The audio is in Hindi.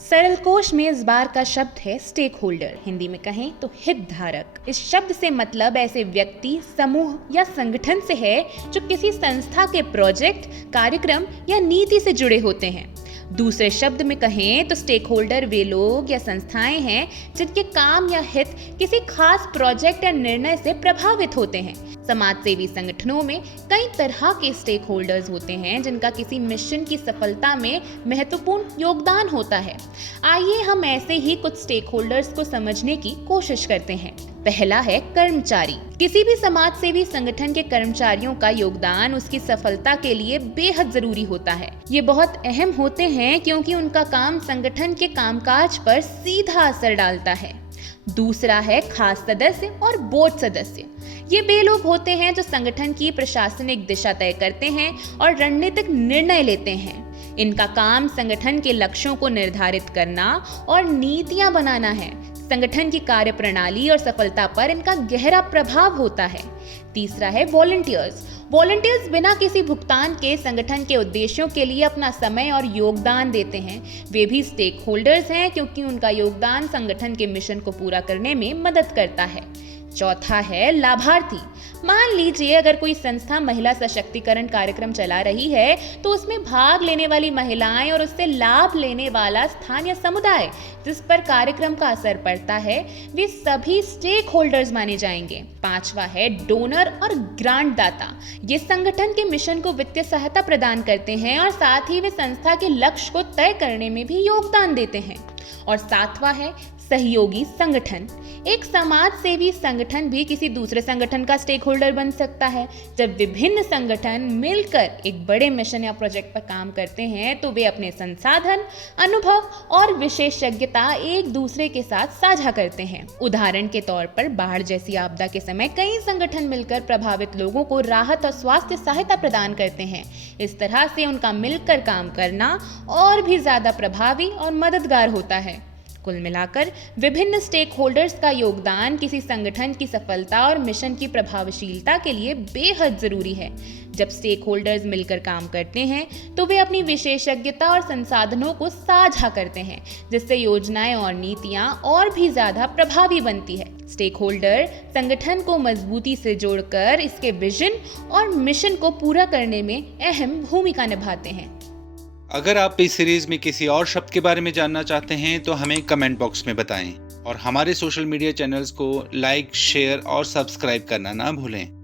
सरल कोश में इस बार का शब्द है स्टेक होल्डर, हिंदी में कहें तो हितधारक। इस शब्द से मतलब ऐसे व्यक्ति, समूह या संगठन से है जो किसी संस्था के प्रोजेक्ट, कार्यक्रम या नीति से जुड़े होते हैं। दूसरे शब्द में कहें तो स्टेक होल्डर वे लोग या संस्थाएं हैं जिनके काम या हित किसी खास प्रोजेक्ट या निर्णय से प्रभावित होते हैं। समाज सेवी संगठनों में कई तरह के स्टेक होल्डर्स होते हैं जिनका किसी मिशन की सफलता में महत्वपूर्ण योगदान होता है। आइए हम ऐसे ही कुछ स्टेक होल्डर्स को समझने की कोशिश करते हैं। पहला है कर्मचारी। किसी भी समाज सेवी संगठन के कर्मचारियों का योगदान उसकी सफलता के लिए बेहद जरूरी होता है। ये बहुत अहम होते हैं क्योंकि उनका काम संगठन के कामकाज पर सीधा असर डालता है। दूसरा है खास सदस्य और बोर्ड सदस्य। ये वे लोग होते हैं जो संगठन की प्रशासनिक दिशा तय करते हैं और रणनीतिक निर्णय लेते हैं। इनका काम संगठन के लक्ष्यों को निर्धारित करना और नीतियां बनाना है। संगठन की कार्यप्रणाली और सफलता पर इनका गहरा प्रभाव होता है। तीसरा है वॉलंटियर्स। वॉलंटियर्स बिना किसी भुगतान के संगठन के उद्देश्यों के लिए अपना समय और योगदान देते हैं। वे भी स्टेक होल्डर्स हैं क्योंकि उनका योगदान संगठन के मिशन को पूरा करने में मदद करता है। चौथा है लाभार्थी। मान लीजिए अगर कोई संस्था महिला सशक्तिकरण कार्यक्रम चला रही है तो उसमें भाग लेने वाली महिलाएं और उससे लाभ लेने वाला स्थानीय समुदाय जिस पर कार्यक्रम का असर पड़ता है, वे सभी स्टेक होल्डर्स माने जाएंगे। पांचवा है डोनर और ग्रांट दाता। ये संगठन के मिशन को वित्तीय सहायता प्रदान करते हैं और साथ ही वे संस्था के लक्ष्य को तय करने में भी योगदान देते हैं। और सातवां है सहयोगी संगठन। एक समाज सेवी संगठन भी किसी दूसरे संगठन का स्टेक होल्डर बन सकता है। जब विभिन्न संगठन मिलकर एक बड़े मिशन या प्रोजेक्ट पर काम करते हैं तो वे अपने संसाधन, अनुभव और विशेषज्ञता एक दूसरे के साथ साझा करते हैं। उदाहरण के तौर पर बाढ़ जैसी आपदा के समय कई संगठन मिलकर प्रभावित लोगों को राहत और स्वास्थ्य सहायता प्रदान करते हैं। इस तरह से उनका मिलकर काम करना और भी ज्यादा प्रभावी और मददगार होता है। कुल मिलाकर विभिन्न स्टेक होल्डर्स का योगदान किसी संगठन की सफलता और मिशन की प्रभावशीलता के लिए बेहद जरूरी है। जब स्टेक होल्डर्स मिलकर काम करते हैं तो वे अपनी विशेषज्ञता और संसाधनों को साझा करते हैं, जिससे योजनाएं और नीतियां और भी ज्यादा प्रभावी बनती है। स्टेक होल्डर संगठन को मजबूती से जोड़कर इसके विजन और मिशन को पूरा करने में अहम भूमिका निभाते हैं। अगर आप इस सीरीज में किसी और शब्द के बारे में जानना चाहते हैं तो हमें कमेंट बॉक्स में बताएं और हमारे सोशल मीडिया चैनल्स को लाइक, शेयर और सब्सक्राइब करना ना भूलें।